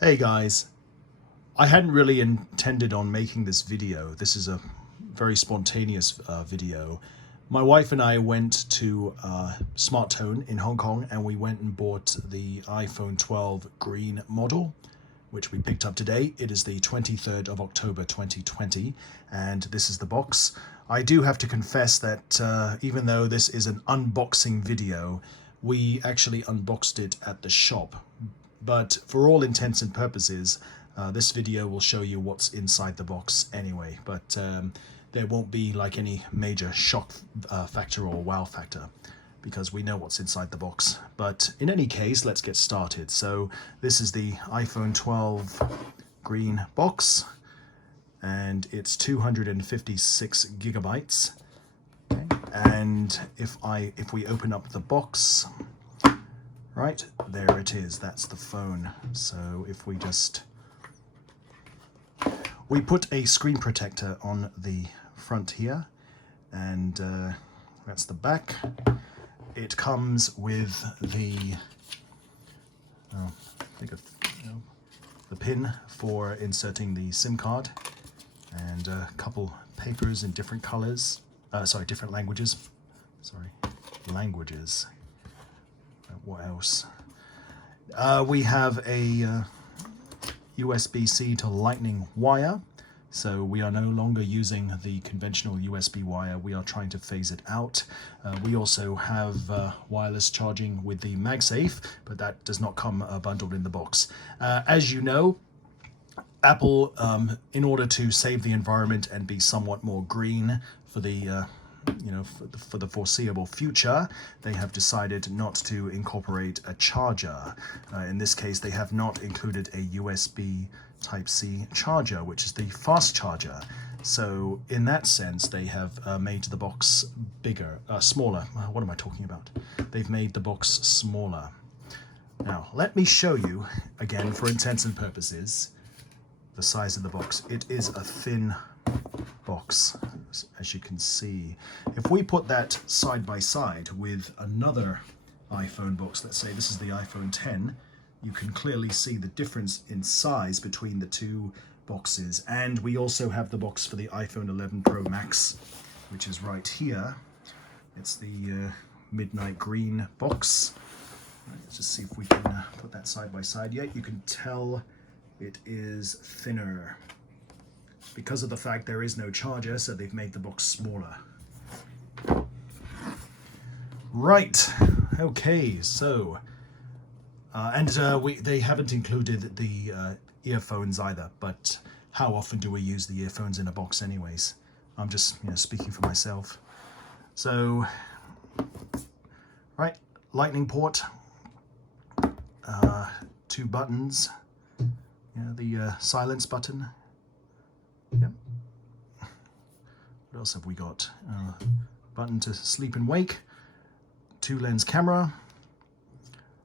Hey guys, I hadn't really intended on making this video. This is a very spontaneous video. My wife and I went to Smart Tone in Hong Kong and we went and bought the iPhone 12 green model, which we picked up today. It is the 23rd of October 2020 and this is the box. I do have to confess that even though this is an unboxing video, we actually unboxed it at the shop. But for all intents and purposes, this video will show you what's inside the box anyway, but there won't be like any major shock factor or wow factor because we know what's inside the box. But in any case, let's get started. So this is the iPhone 12 green box and it's 256 gigabytes. Okay. And if we open up the box, right, there it is, that's the phone. So if we put a screen protector on the front here, and that's the back. It comes with the, the pin for inserting the SIM card, and a couple papers in different colors, different languages, languages. What else? We have a USB-C to lightning wire, so we are no longer using the conventional USB wire. We are trying to phase it out. We also have wireless charging with the MagSafe, but that does not come bundled in the box. As you know, Apple, in order to save the environment and be somewhat more green for the for the foreseeable future, they have decided not to incorporate a charger. In this case, they have not included a USB Type-C charger, which is the fast charger. So in that sense, they have made the box smaller. What am I talking about? They've made the box smaller. Now, let me show you, again, for intents and purposes, the size of the box. It is a thin box, as you can see. If we put that side by side with another iPhone box, let's say this is the iPhone 10, you can clearly see the difference in size between the two boxes. And we also have the box for the iPhone 11 Pro Max, which is right here. It's the midnight green box. Let's just see if we can put that side by side. Yeah, you can tell it is thinner because of the fact there is no charger, so they've made the box smaller. Right, okay, so they haven't included the earphones either, but how often do we use the earphones in a box anyways? I'm just speaking for myself. So, right, lightning port, two buttons, the silence button. Yep. What else have we got? Button to sleep and wake, 2-lens camera,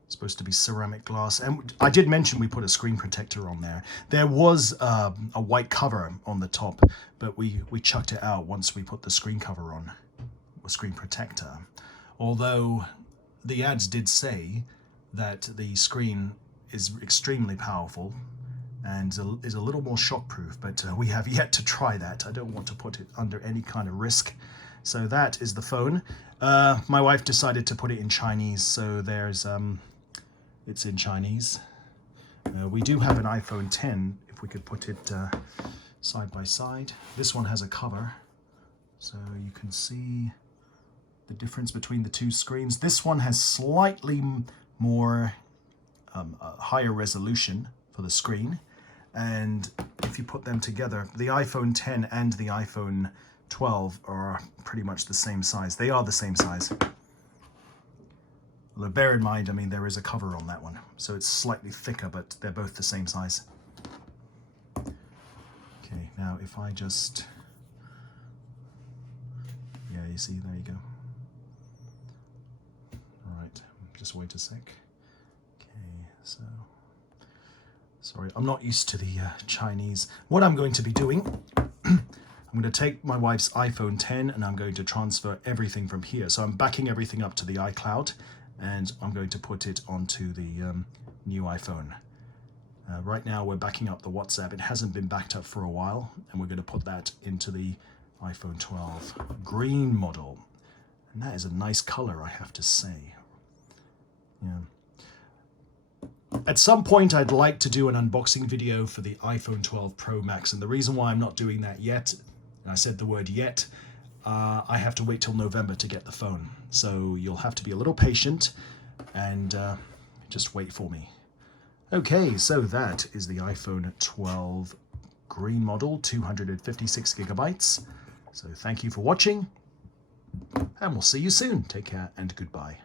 supposed to be ceramic glass, and I did mention we put a screen protector on there. There was a white cover on the top, but we chucked it out once we put the screen cover on, a screen protector. Although the ads did say that the screen is extremely powerful and is a little more shockproof, but we have yet to try that. I don't want to put it under any kind of risk. So that is the phone. My wife decided to put it in Chinese, so there's it's in Chinese. We do have an iPhone 10, if we could put it side by side. This one has a cover, so you can see the difference between the two screens. This one has slightly more higher resolution for the screen. And if you put them together, the iPhone 10 and the iPhone 12 are pretty much the same size. They are the same size. Although bear in mind, I mean, there is a cover on that one, so it's slightly thicker, but they're both the same size. Okay, now if I just, yeah, you see, there you go. All right, just wait a sec. Okay, so, sorry, I'm not used to the Chinese. What I'm going to be doing, I'm going to take my wife's iPhone 10 and I'm going to transfer everything from here. So I'm backing everything up to the iCloud and I'm going to put it onto the new iPhone. Right now we're backing up the WhatsApp. It hasn't been backed up for a while, and we're going to put that into the iPhone 12 green model. And that is a nice color, I have to say. Yeah. At some point, I'd like to do an unboxing video for the iPhone 12 Pro Max, and the reason why I'm not doing that yet, and I said the word yet, I have to wait till November to get the phone. So you'll have to be a little patient and just wait for me. Okay, so that is the iPhone 12 green model, 256 gigabytes. So thank you for watching, and we'll see you soon. Take care and goodbye.